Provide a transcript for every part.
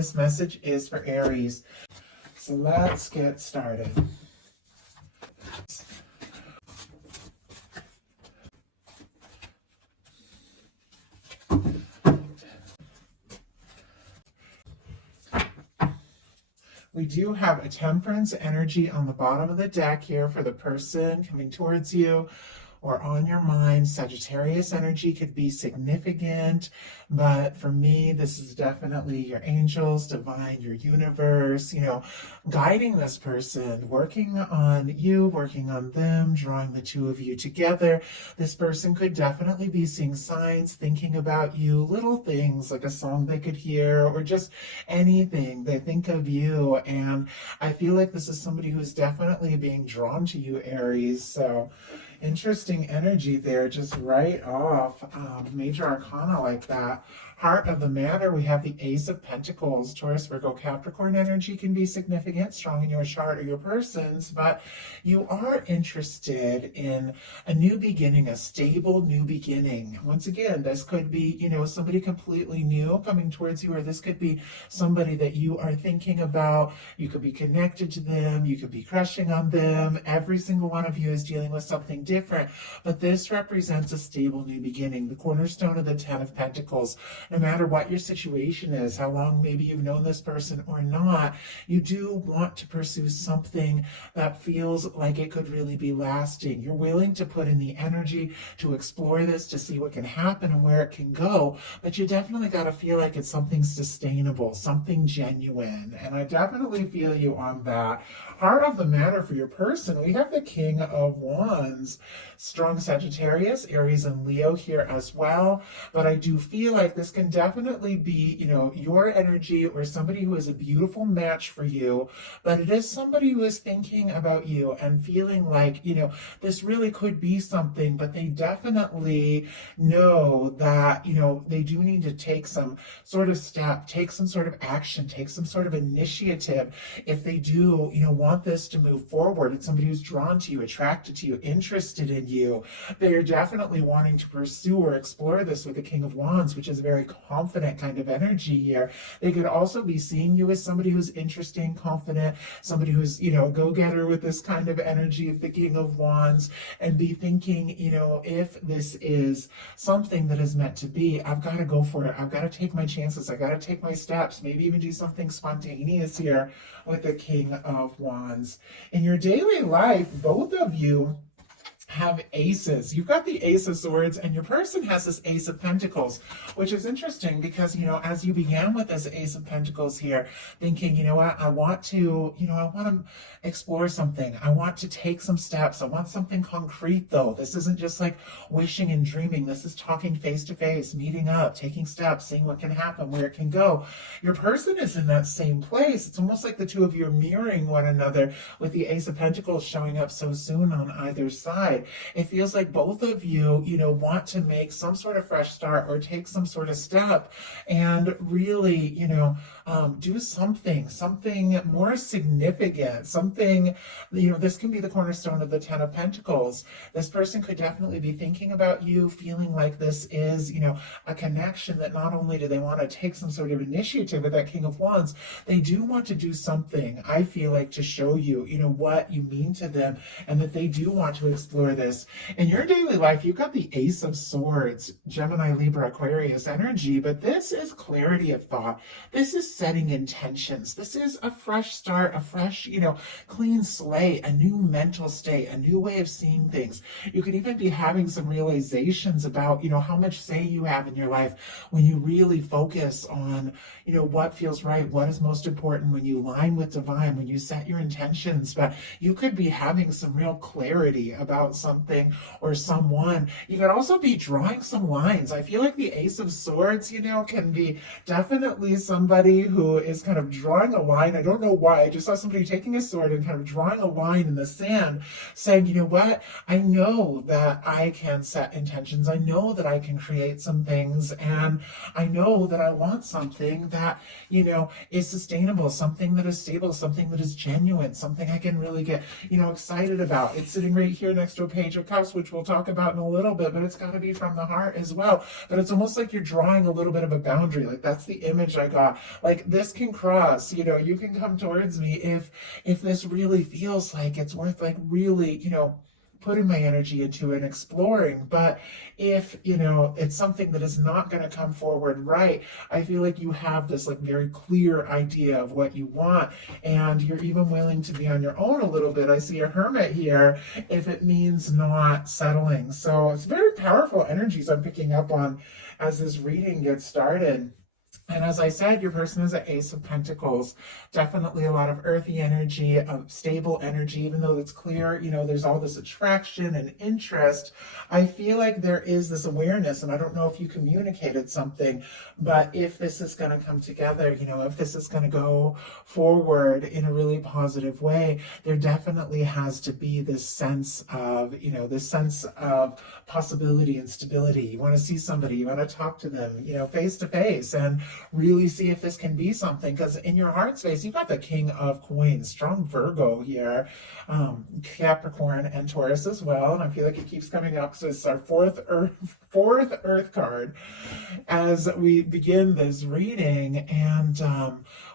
this message is for Aries. So let's get started. We do have a Temperance energy on the bottom of the deck here for the person coming towards you or on your mind. Sagittarius energy could be significant, but for me, this is definitely your angels, divine, your universe, guiding this person, working on you, working on them, drawing the two of you together. This person could definitely be seeing signs, thinking about you, little things like a song they could hear or just anything. They think of you, and I feel like this is somebody who's definitely being drawn to you, Aries. So interesting energy there, just right off. Major arcana like that. Heart of the matter, we have the Ace of Pentacles. Taurus, Virgo, Capricorn energy can be significant, strong in your chart or your person's, but you are interested in a new beginning, a stable new beginning. Once again, this could be, somebody completely new coming towards you, or this could be somebody that you are thinking about. You could be connected to them. You could be crushing on them. Every single one of you is dealing with something different, but this represents a stable new beginning. The cornerstone of the Ten of Pentacles. No matter what your situation is, how long maybe you've known this person or not, you do want to pursue something that feels like it could really be lasting. You're willing to put in the energy to explore this, to see what can happen and where it can go, but you definitely got to feel like it's something sustainable, something genuine, and I definitely feel you on that. Heart of the matter for your person, we have the King of Wands. Strong Sagittarius, Aries, and Leo here as well, but I do feel like this can definitely be, your energy or somebody who is a beautiful match for you, but it is somebody who is thinking about you and feeling like, this really could be something, but they definitely know that, they do need to take some sort of step, take some sort of action, take some sort of initiative if they do, want this to move forward. It's somebody who's drawn to you, attracted to you, interested in you. They're definitely wanting to pursue or explore this with the King of Wands, which is a very confident kind of energy here. They could also be seeing you as somebody who's interesting, confident, somebody who's, go-getter with this kind of energy of the King of Wands, and be thinking, if this is something that is meant to be, I've got to go for it. I've got to take my chances. I got to take my steps, maybe even do something spontaneous here with the King of Wands. In your daily life, both of you have aces. You've got the Ace of Swords, and your person has this Ace of Pentacles, which is interesting because, as you began with this Ace of Pentacles here, thinking, what, I want to explore something. I want to take some steps. I want something concrete, though. This isn't just like wishing and dreaming. This is talking face to face, meeting up, taking steps, seeing what can happen, where it can go. Your person is in that same place. It's almost like the two of you are mirroring one another with the Ace of Pentacles showing up so soon on either side. It feels like both of you, want to make some sort of fresh start or take some sort of step and really, do something more significant, something, this can be the cornerstone of the Ten of Pentacles. This person could definitely be thinking about you, feeling like this is, a connection that not only do they want to take some sort of initiative with that King of Wands, they do want to do something, I feel like, to show you, what you mean to them, and that they do want to explore this. In your daily life, you've got the Ace of Swords, Gemini, Libra, Aquarius energy, but this is clarity of thought. This is setting intentions. This is a fresh start, a fresh, clean slate, a new mental state, a new way of seeing things. You could even be having some realizations about, how much say you have in your life when you really focus on, what feels right, what is most important, when you align with divine, when you set your intentions. But you could be having some real clarity about something or someone. You could also be drawing some lines. I feel like the Ace of Swords, can be definitely somebody who is kind of drawing a line. I don't know why. I just saw somebody taking a sword and kind of drawing a line in the sand, saying, what? I know that I can set intentions. I know that I can create some things, and I know that I want something that, is sustainable, something that is stable, something that is genuine, something I can really get, excited about. It's sitting right here next to a Page of Cups, which we'll talk about in a little bit, but it's got to be from the heart as well. But it's almost like you're drawing a little bit of a boundary. Like that's the image I got. Like this can cross, you can come towards me if this really feels like it's worth like really, putting my energy into and exploring. But if, it's something that is not going to come forward right, I feel like you have this like very clear idea of what you want, and you're even willing to be on your own a little bit. I see a hermit here if it means not settling. So it's very powerful energies I'm picking up on as this reading gets started. And as I said, your person is an Ace of Pentacles. Definitely a lot of earthy energy, stable energy, even though it's clear, there's all this attraction and interest. I feel like there is this awareness, and I don't know if you communicated something, but if this is going to come together, if this is going to go forward in a really positive way, there definitely has to be this sense of, possibility and stability. You want to see somebody, you want to talk to them, face to face, and really see if this can be something. Because in your heart space, you've got the King of Coins, strong Virgo here, Capricorn and Taurus as well. And I feel like it keeps coming up. So it's our fourth Earth card as we begin this reading. And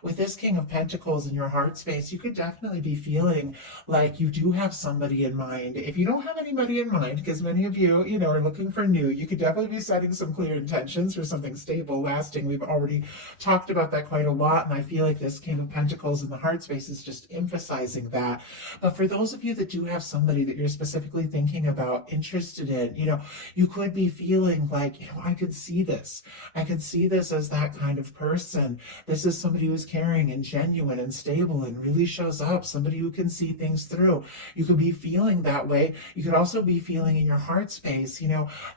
with this King of Pentacles in your heart space, you could definitely be feeling like you do have somebody in mind. If you don't have anybody in mind, because many of you, are looking for new, you could definitely be setting some clear intentions for something stable, lasting. We've already talked about that quite a lot, and I feel like this King of Pentacles in the heart space is just emphasizing that. But for those of you that do have somebody that you're specifically thinking about, interested in, you could be feeling like, I could see this. I could see this as that kind of person. This is somebody who's caring and genuine and stable and really shows up, somebody who can see things through. You could be feeling that way. You could also be feeling in your heart space,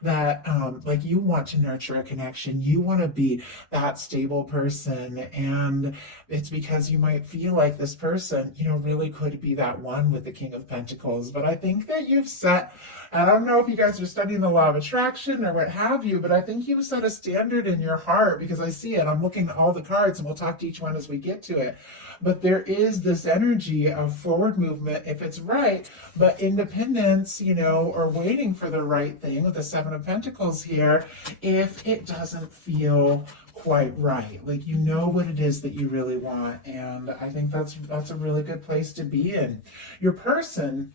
that like you want to nurture a connection. You want to be that stable person. And it's because you might feel like this person, really could be that one with the King of Pentacles. But I think that you've set, I don't know if you guys are studying the law of attraction or what have you, but I think you've set a standard in your heart, because I see it. I'm looking at all the cards and we'll talk to each one as we get to it. But there is this energy of forward movement if it's right, but independence, or waiting for the right thing with the Seven of Pentacles here if it doesn't feel quite right. Like what it is that you really want. And I think that's a really good place to be in. Your person,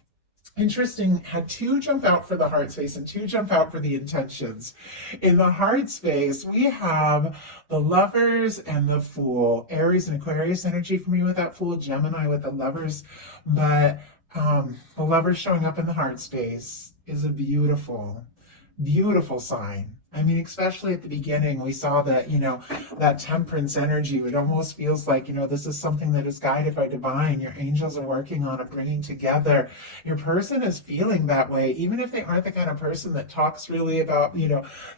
interesting, had two jump out for the heart space and two jump out for the intentions. In the heart space, we have the Lovers and the Fool. Aries and Aquarius energy for me with that Fool, Gemini with the Lovers. But the Lovers showing up in the heart space is a beautiful, beautiful sign. I mean, especially at the beginning, we saw that, that temperance energy. It almost feels like, this is something that is guided by divine. Your angels are working on it, bringing together. Your person is feeling that way, even if they aren't the kind of person that talks really about,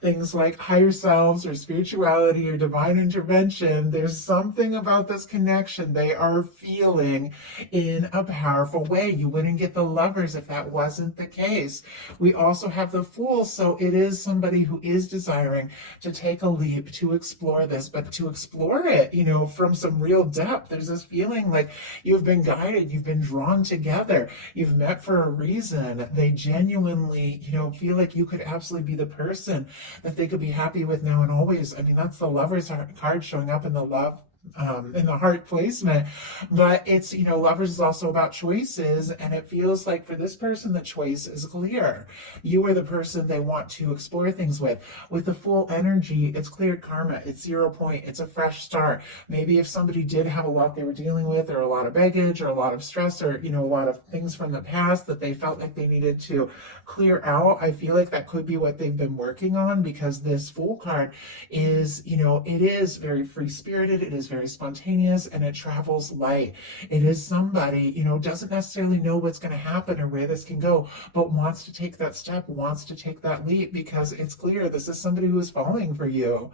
things like higher selves or spirituality or divine intervention. There's something about this connection they are feeling in a powerful way. You wouldn't get the Lovers if that wasn't the case. We also have the Fool, so it is somebody who is desiring to take a leap to explore this, but to explore it, from some real depth. There's this feeling like you've been guided, you've been drawn together, you've met for a reason. They genuinely, feel like you could absolutely be the person that they could be happy with now and always. I mean, that's the Lovers card showing up in the love in the heart placement. But it's, Lovers is also about choices, and it feels like for this person, the choice is clear. You are the person they want to explore things with. With the Full energy, it's clear karma, it's 0 point, it's a fresh start. Maybe if somebody did have a lot they were dealing with, or a lot of baggage, or a lot of stress, or, a lot of things from the past that they felt like they needed to clear out, I feel like that could be what they've been working on, because this Fool card is, it is very free-spirited, it is very spontaneous, and it travels light. It is somebody, doesn't necessarily know what's going to happen or where this can go, but wants to take that step, wants to take that leap, because it's clear this is somebody who is falling for you.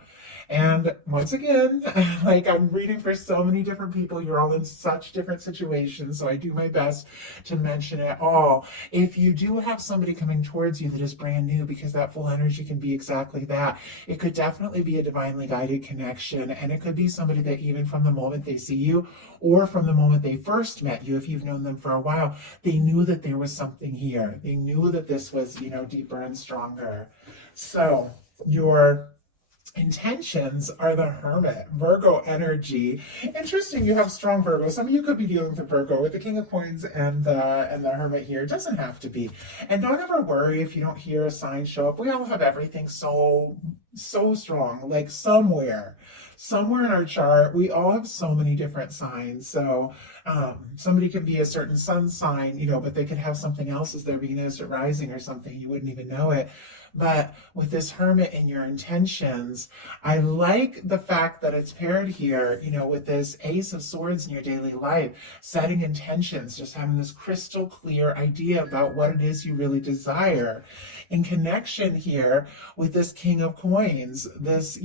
And once again, like I'm reading for so many different people, you're all in such different situations, so I do my best to mention it all. If you do have somebody coming towards you that is brand new, because that full energy can be exactly that, it could definitely be a divinely guided connection, and it could be somebody that even from the moment they see you or from the moment they first met you, if you've known them for a while, they knew that there was something here. They knew that this was, deeper and stronger. So your intentions are the Hermit, Virgo energy. Interesting, you have strong Virgo. Some of you could be dealing with Virgo with the King of Coins and the Hermit here. It doesn't have to be. And don't ever worry if you don't hear a sign show up. We all have everything so strong, like somewhere in our chart, we all have so many different signs. So somebody can be a certain sun sign, but they could have something else as their Venus or rising or something. You wouldn't even know it. But with this Hermit and your intentions, I like the fact that it's paired here, with this Ace of Swords in your daily life, setting intentions, just having this crystal clear idea about what it is you really desire. In connection here with this King of Coins, this,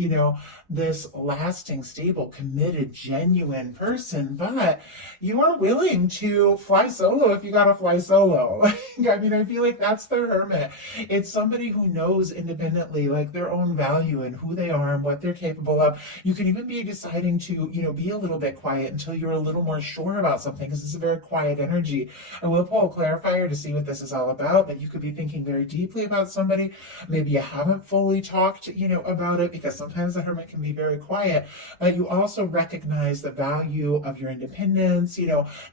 this lasting, stable, committed, genuine person, but you are willing to fly solo if you gotta fly solo. I feel like that's the Hermit. It's somebody who knows independently, like their own value and who they are and what they're capable of. You can even be deciding to, be a little bit quiet until you're a little more sure about something, because it's a very quiet energy. I will pull a clarifier to see what this is all about, but you could be thinking very deeply about somebody. Maybe you haven't fully talked, about it, because sometimes the Hermit can be very quiet, but you also recognize the value of your independence,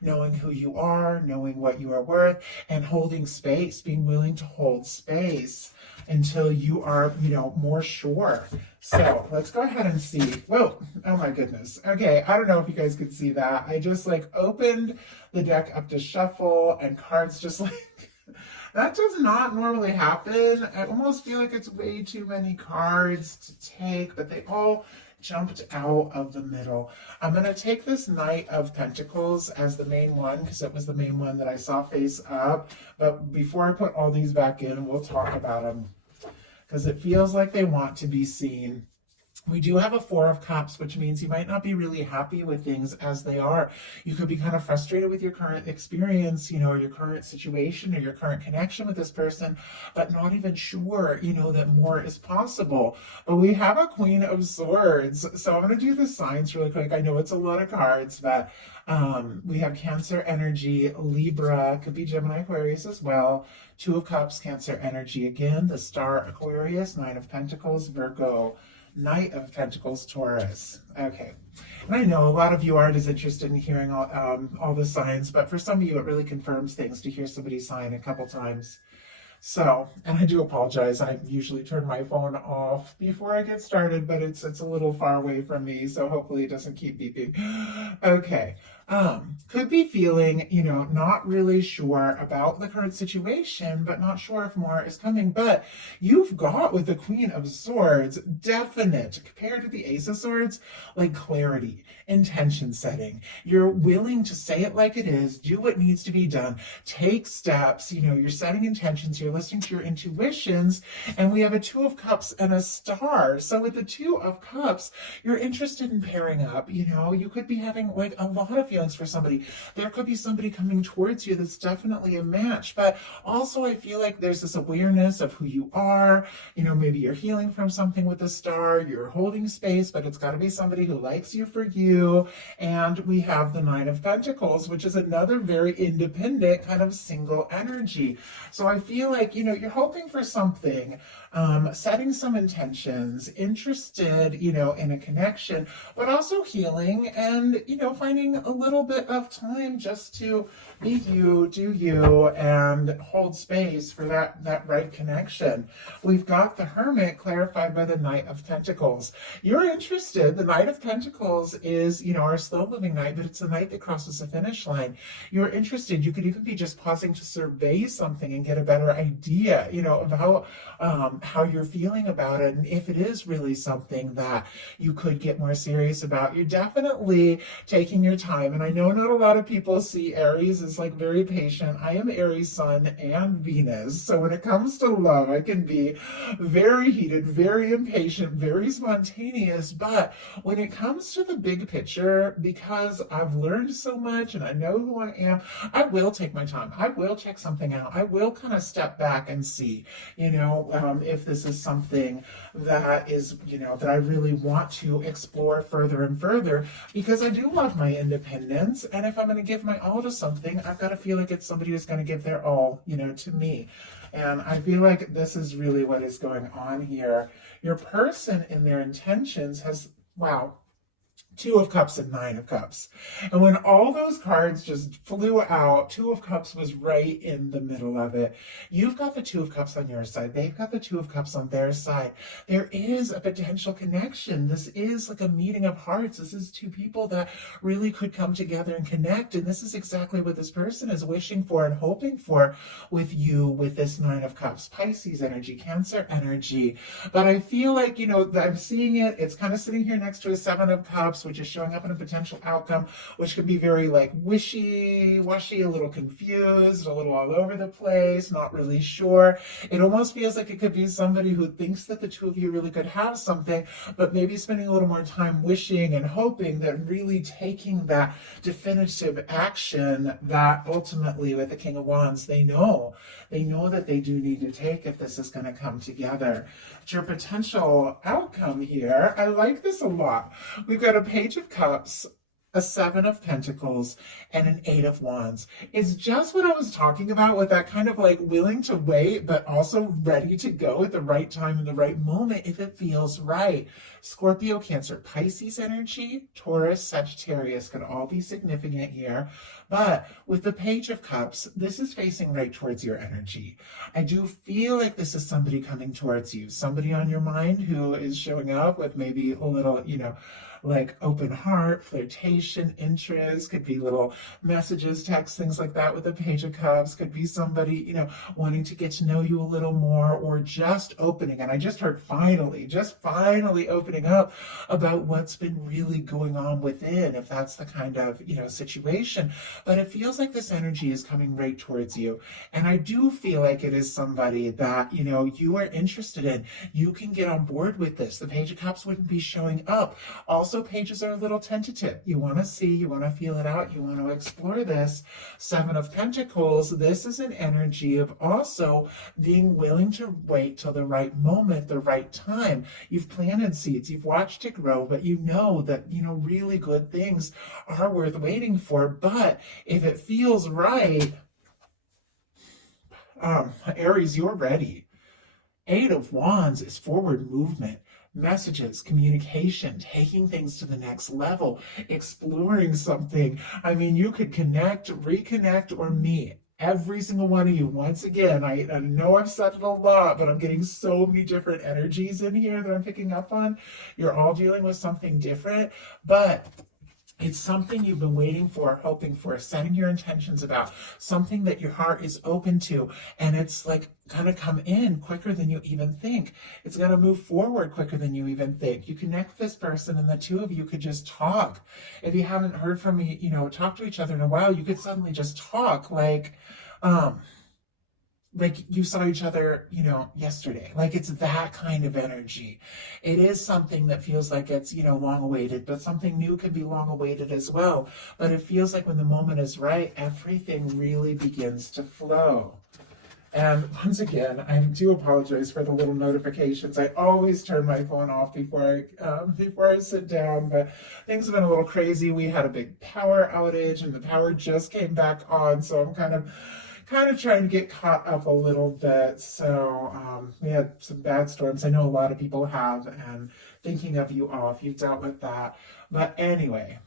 knowing who you are, knowing what you are worth, and holding space, being willing to hold space until you are, more sure. So let's go ahead and see. Whoa, oh my goodness. Okay, I don't know if you guys could see that. I just opened the deck up to shuffle, and cards just that does not normally happen. I almost feel like it's way too many cards to take, but they all jumped out of the middle. I'm going to take this Knight of Pentacles as the main one, because it was the main one that I saw face up. But before I put all these back in, we'll talk about them, because it feels like they want to be seen. We do have a Four of Cups, which means you might not be really happy with things as they are. You could be kind of frustrated with your current experience, or your current situation or your current connection with this person, but not even sure, that more is possible. But we have a Queen of Swords. So I'm going to do the signs really quick. I know it's a lot of cards, but we have Cancer energy, Libra, could be Gemini, Aquarius as well. Two of Cups, Cancer energy again, the Star, Aquarius, Nine of Pentacles, Virgo, Knight of Pentacles, Taurus. Okay. And I know a lot of you aren't as interested in hearing all the signs, but for some of you, it really confirms things to hear somebody sign a couple times. So, and I do apologize. I usually turn my phone off before I get started, but it's a little far away from me, so hopefully it doesn't keep beeping. Okay. Could be feeling, not really sure about the current situation, but not sure if more is coming. But you've got, with the Queen of Swords, definite, compared to the Ace of Swords, like clarity, intention setting. You're willing to say it like it is, do what needs to be done, take steps, you're setting intentions, you're listening to your intuitions, and we have a Two of Cups and a Star. So with the Two of Cups, you're interested in pairing up, you could be having like a lot of feelings for somebody. There could be somebody coming towards you that's definitely a match, but also I feel like there's this awareness of who you are. Maybe you're healing from something with the Star, you're holding space, but it's got to be somebody who likes you for you. And we have the Nine of Pentacles, which is another very independent kind of single energy. So I feel like, you're hoping for something, setting some intentions, interested, in a connection, but also healing and, finding a little bit of time just to be you, do you, and hold space for that right connection. We've got the Hermit clarified by the Knight of Pentacles. You're interested. The Knight of Pentacles is, our slow-moving knight, but it's a knight that crosses the finish line. You're interested. You could even be just pausing to survey something and get a better idea, of how you're feeling about it, and if it is really something that you could get more serious about. You're definitely taking your time time. And I know not a lot of people see Aries as like very patient. I am Aries Sun and Venus. So when it comes to love, I can be very heated, very impatient, very spontaneous. But when it comes to the big picture, because I've learned so much and I know who I am, I will take my time. I will check something out. I will kind of step back and see, if this is something that is, that I really want to explore further and further, because I do love my independence. And if I'm going to give my all to something, I've got to feel like it's somebody who's going to give their all, to me. And I feel like this is really what is going on here. Your person in their intentions has, wow, Two of Cups and Nine of Cups. And when all those cards just flew out, Two of Cups was right in the middle of it. You've got the Two of Cups on your side. They've got the Two of Cups on their side. There is a potential connection. This is like a meeting of hearts. This is two people that really could come together and connect. And this is exactly what this person is wishing for and hoping for with you, with this Nine of Cups. Pisces energy, Cancer energy. But I feel like, I'm seeing it. It's kind of sitting here next to a Seven of Cups, which is showing up in a potential outcome, which could be very like wishy-washy, a little confused, a little all over the place, not really sure. It almost feels like it could be somebody who thinks that the two of you really could have something, but maybe spending a little more time wishing and hoping that really taking that definitive action that ultimately with the King of Wands, they know that they do need to take if this is going to come together. But your potential outcome here, I like this a lot. We've got a Page of Cups, a Seven of Pentacles, and an Eight of Wands. It's just what I was talking about with that kind of like willing to wait, but also ready to go at the right time in the right moment if it feels right. Scorpio, Cancer, Pisces energy, Taurus, Sagittarius could all be significant here. But with the Page of Cups, this is facing right towards your energy. I do feel like this is somebody coming towards you, somebody on your mind who is showing up with maybe a little, like open heart, flirtation, interest, could be little messages, texts, things like that with the Page of Cups, could be somebody, wanting to get to know you a little more, or just opening. And I just heard finally opening up about what's been really going on within, if that's the kind of, situation. But it feels like this energy is coming right towards you. And I do feel like it is somebody that, you are interested in. You can get on board with this. The Page of Cups wouldn't be showing up. Also, pages are a little tentative. You want to see, you want to feel it out, you want to explore this. Seven of Pentacles, this is an energy of also being willing to wait till the right moment, the right time. You've planted seeds, you've watched it grow, but you know that, really good things are worth waiting for. But if it feels right, Aries, you're ready. Eight of Wands is forward movement. Messages, communication, taking things to the next level, exploring something. I mean, you could connect, reconnect, or meet. Every single one of you, once again, I know I've said it a lot, but I'm getting so many different energies in here that I'm picking up on. You're all dealing with something different, but it's something you've been waiting for, hoping for, setting your intentions about, something that your heart is open to, and it's like gonna come in quicker than you even think. It's gonna move forward quicker than you even think. You connect with this person and the two of you could just talk. If you haven't heard from me, talk to each other in a while, you could suddenly just talk like you saw each other, yesterday. Like it's that kind of energy. It is something that feels like it's, long awaited, but something new can be long awaited as well. But it feels like when the moment is right, everything really begins to flow. And once again, I do apologize for the little notifications. I always turn my phone off before I sit down, but things have been a little crazy. We had a big power outage and the power just came back on, so I'm kind of trying to get caught up a little bit. So we had some bad storms. I know a lot of people have, and thinking of you all if you've dealt with that. But anyway,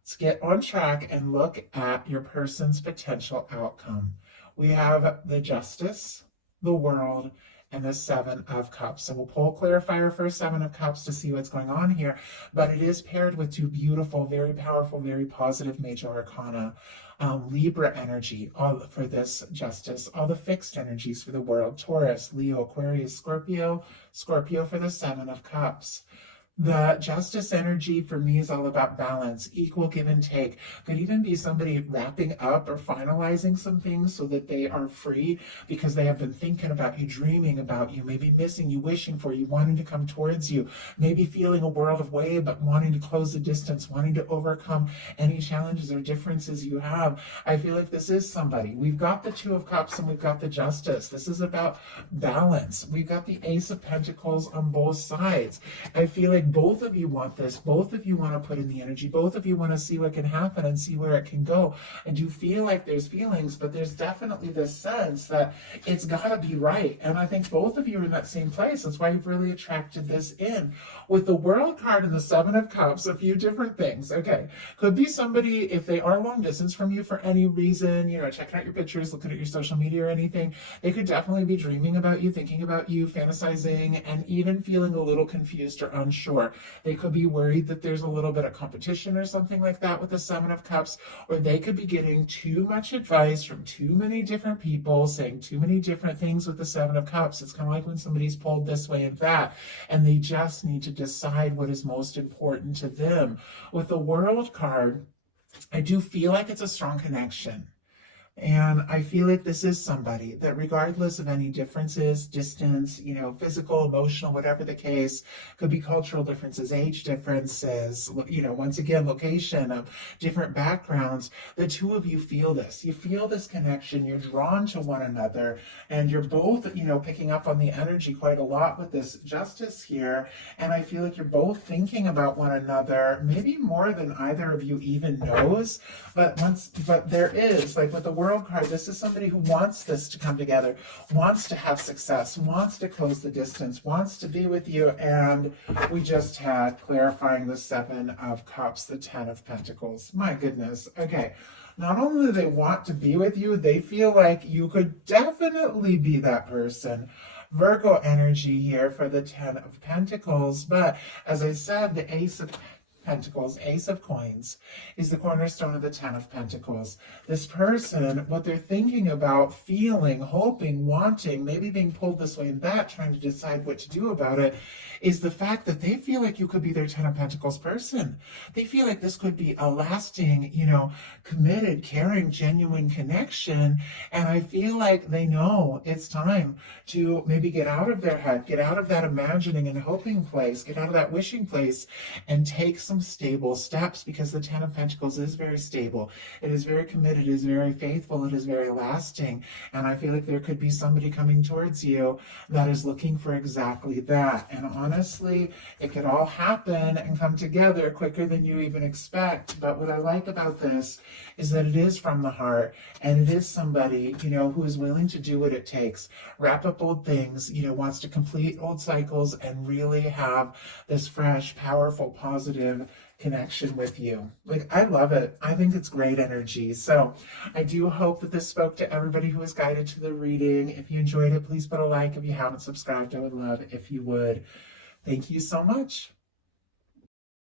let's get on track and look at your person's potential outcome. We have the Justice, the World, and the Seven of Cups. So we'll pull a clarifier for Seven of Cups to see what's going on here. But it is paired with two beautiful, very powerful, very positive major arcana. Libra energy, all for this Justice. All the fixed energies for the World. Taurus, Leo, Aquarius, Scorpio. Scorpio for the Seven of Cups. The justice energy for me is all about balance, equal give and take. Could even be somebody wrapping up or finalizing some things so that they are free because they have been thinking about you, dreaming about you, maybe missing you, wishing for you, wanting to come towards you, maybe feeling a world of way, but wanting to close the distance, wanting to overcome any challenges or differences you have. I feel like this is somebody. We've got the Two of Cups and we've got the Justice. This is about balance. We've got the Ace of Pentacles on both sides. I feel like both of you want this. Both of you want to put in the energy. Both of you want to see what can happen and see where it can go. I do feel like there's feelings, but there's definitely this sense that it's got to be right. And I think both of you are in that same place. That's why you've really attracted this in. With the World card and the Seven of Cups, a few different things. Okay. Could be somebody, if they are long distance from you for any reason, checking out your pictures, looking at your social media or anything, they could definitely be dreaming about you, thinking about you, fantasizing, and even feeling a little confused or unsure. They could be worried that there's a little bit of competition or something like that with the Seven of Cups, or they could be getting too much advice from too many different people, saying too many different things with the Seven of Cups. It's kind of like when somebody's pulled this way and that, and they just need to decide what is most important to them. With the World card, I do feel like it's a strong connection. And I feel like this is somebody that regardless of any differences, distance, physical, emotional, whatever the case, could be cultural differences, age differences, once again, location of different backgrounds, the two of you feel this. You feel this connection, you're drawn to one another, and you're both, picking up on the energy quite a lot with this Justice here. And I feel like you're both thinking about one another, maybe more than either of you even knows, but there is, like with the World card, this is somebody who wants this to come together, wants to have success, wants to close the distance, wants to be with you. And we just had clarifying the Seven of Cups, the Ten of Pentacles. My goodness. Okay. Not only do they want to be with you, they feel like you could definitely be that person. Virgo energy here for the Ten of Pentacles. But as I said, the Ace of Pentacles, Ace of Coins, is the cornerstone of the Ten of Pentacles. This person, what they're thinking about, feeling, hoping, wanting, maybe being pulled this way and that, trying to decide what to do about it, is the fact that they feel like you could be their Ten of Pentacles person. They feel like this could be a lasting, committed, caring, genuine connection. And I feel like they know it's time to maybe get out of their head, get out of that imagining and hoping place, get out of that wishing place, and take some stable steps, because the Ten of Pentacles is very stable. It is very committed, it is very faithful, it is very lasting. And I feel like there could be somebody coming towards you that is looking for exactly that. And honestly, it could all happen and come together quicker than you even expect. But what I like about this is that it is from the heart, and it is somebody, who is willing to do what it takes, wrap up old things, wants to complete old cycles and really have this fresh, powerful, positive connection with you. Like, I love it. I think it's great energy. So I do hope that this spoke to everybody who was guided to the reading. If you enjoyed it, please put a like. If you haven't subscribed, I would love if you would. Thank you so much.